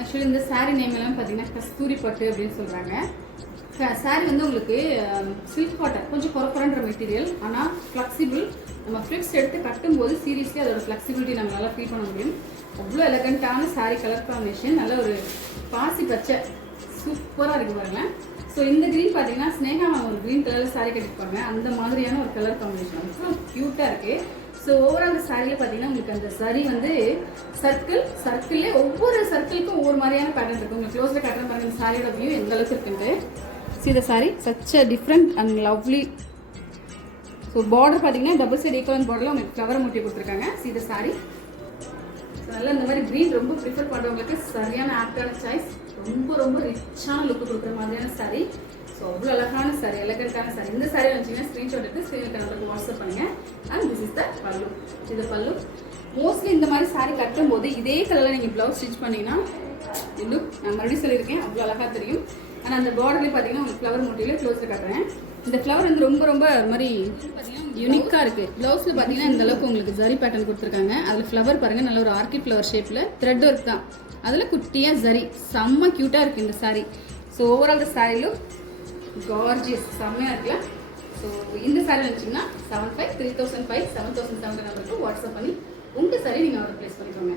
Actually இந்த sari name எல்லாம் பார்த்தீங்கன்னா கஸ்தூரி பட்டு அப்படின்னு சொல்கிறாங்க. சாரீ வந்து உங்களுக்கு சில்க் காட்டன், கொஞ்சம் குறக்குறன்ற மெட்டீரியல், ஆனால் ஃப்ளெக்சிபிள். நம்ம ஃப்ளிப்ஸ் எடுத்து கட்டும்போது சீரியஸ்லி அதோட ஃப்ளெக்சிபிலிட்டி நம்ம நல்லா ஃபீல் பண்ண முடியும். அவ்வளோ எலகண்ட்டான சாரீ கலர் காம்பினேஷன், நல்ல ஒரு பாசி பச்சை சூப்பராக இருக்கு பாருங்களேன். ஸோ இந்த க்ரீன் பார்த்தீங்கன்னா ஸ்னேகா ஒரு க்ரீன் கலரில் சாரீ கட்டிருப்பாங்க, அந்த மாதிரியான ஒரு கலர் காம்பினேஷன் அவ்வளோ க்யூட்டாக இருக்குது. ஸோ ஓவரால் அந்த சாரியில் பார்த்தீங்கன்னா உங்களுக்கு அந்த சாரி வந்து சர்க்கிள்லேயே ஒவ்வொரு சர்க்கிளுக்கும் ஒவ்வொரு மாதிரியான பேட்டர்ன் இருக்குது. உங்களுக்கு க்ளோஸில் கட்டுற பாருங்க இந்த சாரியோட வியூ எந்த அளவுக்கு இருக்குன்ட்டு. See the saree, such a different and lovely. So border பார்த்தீங்கன்னா டபுள் சைடு ஈக்குவல் பார்டர்ல உங்களுக்கு ஃப்ளவர் மோட்டிவ் கொடுத்துருக்காங்க. See the saree. ஸோ நல்லா இந்த மாதிரி க்ரீன் ரொம்ப ப்ரிஃபர் பண்ணுறவங்களுக்கு சரியான ஆப்டான சாய்ஸ். ரொம்ப ரொம்ப ரிச்சான லுக்கு கொடுக்குற மாதிரியான சாரீ. ஸோ அவ்வளோ அழகான சாரீ, எலகண்டான சாரீ. இந்த சாரீ வச்சிங்கன்னா ஸ்க்ரீன்ஷாட் எடுத்து ஸ்க்ரீனுக்கு நம்பருக்கு வாட்ஸ்அப் பண்ணுங்க. அண்ட் திஸ் இஸ் த பல்லு. இது பல்லு. மோஸ்ட்லி இந்த மாதிரி சாரீ கட்டும் போது இதே கலரில் நீங்கள் ப்ளவுஸ் ஸ்டிச் பண்ணிங்கன்னா இன்னும் நான் மறுபடியும் சொல்லியிருக்கேன், அவ்வளோ அழகாக தெரியும். ஆனால் அந்த பார்டர்லேயே பார்த்தீங்கன்னா உங்களுக்கு ஃப்ளவர் மோட்டிவ்ல க்ளோஸில் காட்டுறேன். இந்த ஃப்ளவர் வந்து ரொம்ப ரொம்ப மாதிரி யூனிக்காக இருக்குது. ப்ளவுஸில் பார்த்தீங்கன்னா இந்த அளவுக்கு உங்களுக்கு ஜரி பேட்டர்ன் கொடுத்துருக்காங்க. அதில் ஃப்ளவர் பாருங்கள், நல்ல ஒரு ஆர்கிட் ஃப்ளவர் ஷேப்பில் த்ரெட் ஒர்க் தான். அதில் குட்டியாக ஜரி, செம்ம க்யூட்டாக இருக்குது இந்த சாரீ. ஸோ ஓவரால் இந்த சாரிலும் கார்ஜியஸ் செம்மையாக இருக்குல்ல. ஸோ இந்த சாரீ வச்சிங்கன்னா 75 3005 7700 நம்பருக்கு வாட்ஸ்அப் பண்ணி உங்கள் சாரீ நீங்கள் ஆர்டர் ப்ளேஸ் பண்ணிக்கோங்க.